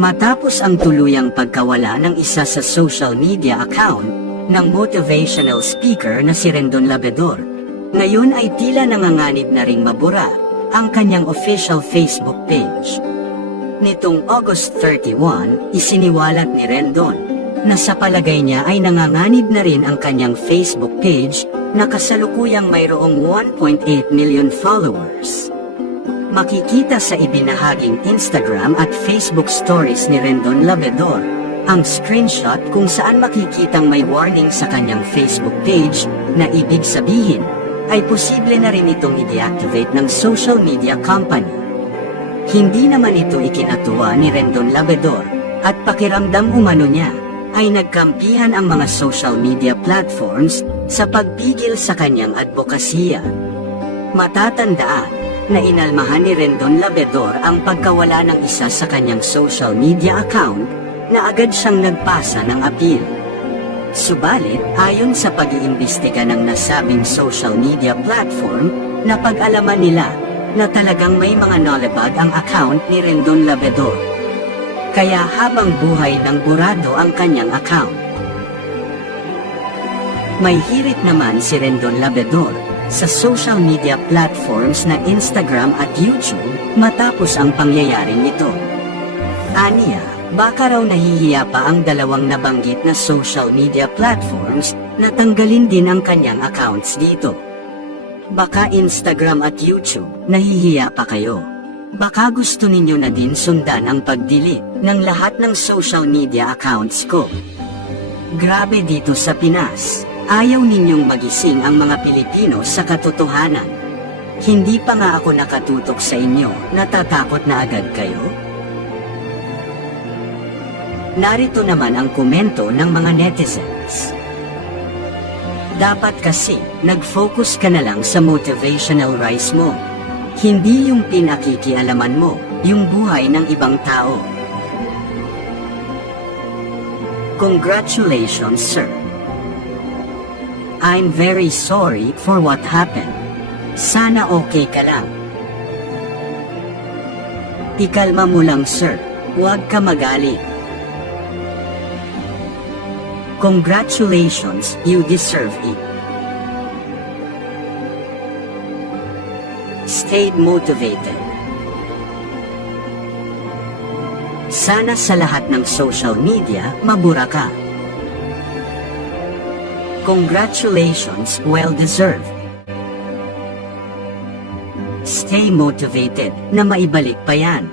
Matapos ang tuluyang pagkawala ng isa sa social media account ng motivational speaker na si Rendon Labrador, ngayon ay tila nanganganib na ring mabura ang kanyang official Facebook page. Nitong August 31, isiniwalat ni Rendon na sa palagay niya ay nanganganib na rin ang kanyang Facebook page na kasalukuyang mayroong 1.8 million followers. Makikita sa ibinahaging Instagram at Facebook stories ni Rendon Labrador ang screenshot kung saan makikitang may warning sa kanyang Facebook page na ibig sabihin ay posible na rin itong i-deactivate ng social media company. Hindi naman ito ikinatuwa ni Rendon Labrador at pakiramdam umano niya ay nagkampihan ang mga social media platforms sa pagpigil sa kanyang advokasya. Matatandaan na inalmahan ni Rendon Labrador ang pagkawala ng isa sa kanyang social media account na agad siyang nagpasa ng appeal. Subalit, ayon sa pag-iimbestiga ng nasabing social media platform, napag-alaman nila na talagang may mga nalabag ang account ni Rendon Labrador. Kaya habang buhay ng burado ang kanyang account. May hirit naman si Rendon Labrador sa social media platforms na Instagram at YouTube matapos ang pangyayaring ito. Aniya, baka raw nahihiya pa ang dalawang nabanggit na social media platforms na tanggalin din ang kanyang accounts dito. Baka Instagram at YouTube, nahihiya pa kayo. Baka gusto ninyo na din sundan ang pag-delete ng lahat ng social media accounts ko. Grabe dito sa Pinas. Ayaw ninyong magising ang mga Pilipino sa katotohanan. Hindi pa nga ako nakatutok sa inyo, natatakot na agad kayo? Narito naman ang komento ng mga netizens. Dapat kasi, nag-focus ka na lang sa motivational rise mo. Hindi yung pinakikialaman mo, yung buhay ng ibang tao. Congratulations, sir. I'm very sorry for what happened. Sana okay ka lang. Ikalma mo lang, sir. Huwag ka magalit. Congratulations, you deserve it. Stay motivated. Sana sa lahat ng social media, mabura ka. Congratulations, well-deserved. Stay motivated na maibalik pa yan.